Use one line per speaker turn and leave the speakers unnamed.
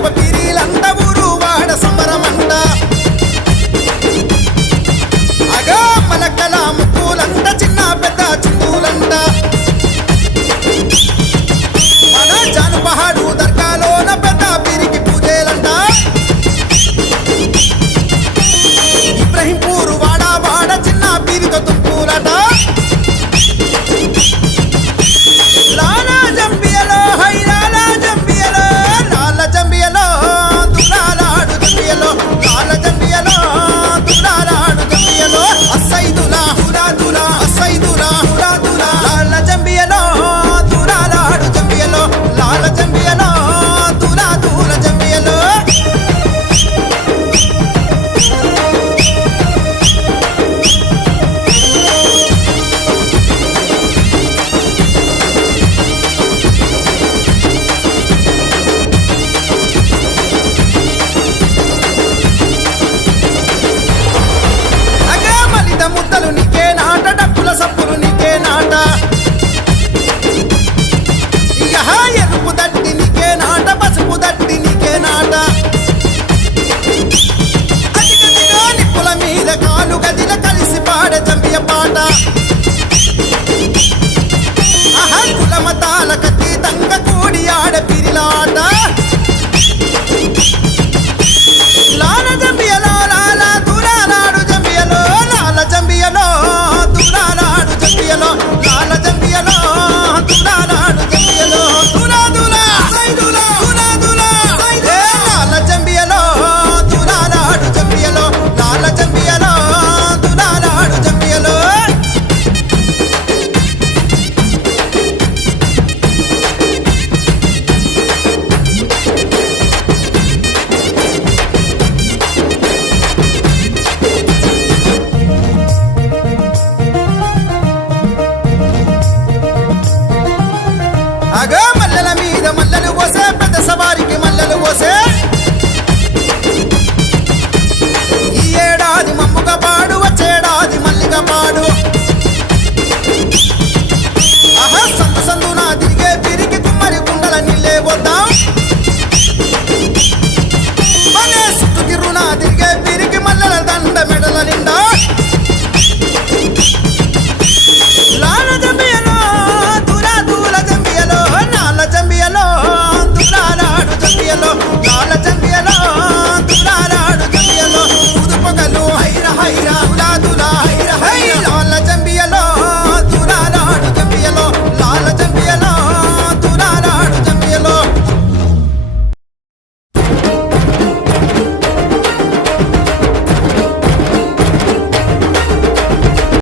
but get it. అగో మల్లెల మీద మల్లెలు పోసే పెద్ద సవారికి మల్లెలు పోసే ఈ ఏడాది మమ్ముక పాడు వచ్చేడాది మల్లిక పాడు. ఆహా సందు సందు తిరిగే తిరిగి కుమ్మరి కుండల నిల్లే పోద్దాం. మళ్ళీ సుట్టు తిరునా తిరిగే తిరిగి మల్లెల దండ మెడల